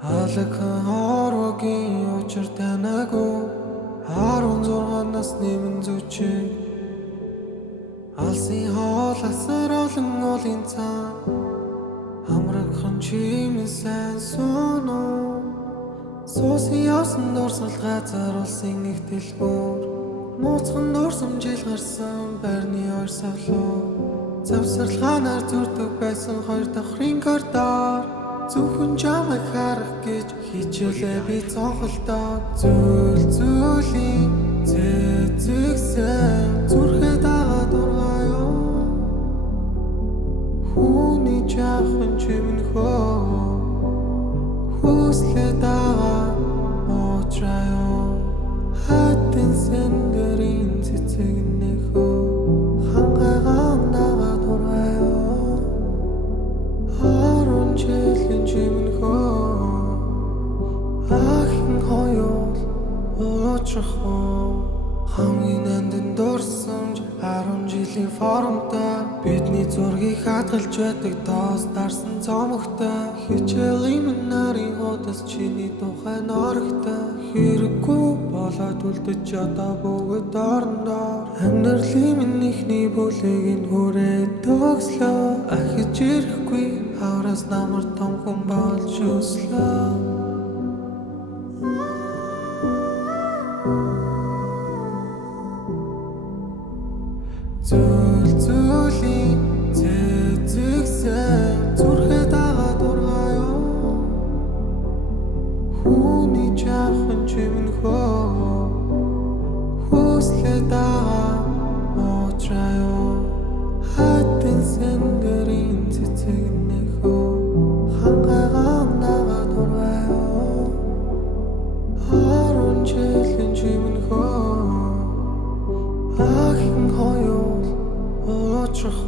Алакхан орвогийн учир танаагүй 16 насны минь зүчиг алсын хоол асар олон олын цаан амрагхан чимэн сайн суно суусан явсан дурсгал газар улсын их дэлгүүр нууцхан дурсамжил гарсан байрны ойр савлуу завсарлаханаар зүрдэг байсан хоёр давхрын коридор Зөвхөн чамайг харах гэж хичээлээ би цонхолдоо Зүйлийн зэзэгсэн зүрхээ дагаад ургаяа Хүний жаахан чимнэхөө хүслээ дагаа уучраяа Хатин сэндэрийн цэцэгнэхөө хангайгаан дагаад ургаяа Ахин хоёул уучрах хамгийн нандин дурсамж 10 жилийн форумтай бидний зургийг хадгалж байдаг тоос дарсан цомогтой хичээлийн нарын хуудас чиний тухай норогтой хэрэггүй болоод үлдэж одоо бүгд орондоо амьдралын минь ихний бүлээг нь хүрээд төгслөө ахиж ирэхгүй авраас намар том хүн болж өслөө Зүйлийн зэзэгсэн зүрхээ дагаад ургаяа Хүний жаахан чимнэхөө хүслээ дагаа уучраяа Хатин сэндэрийн цэцэгнэхөө хангайгаан дагаад ургаяа 10 жилийн чимнэхөө Ахин хоёул уучрах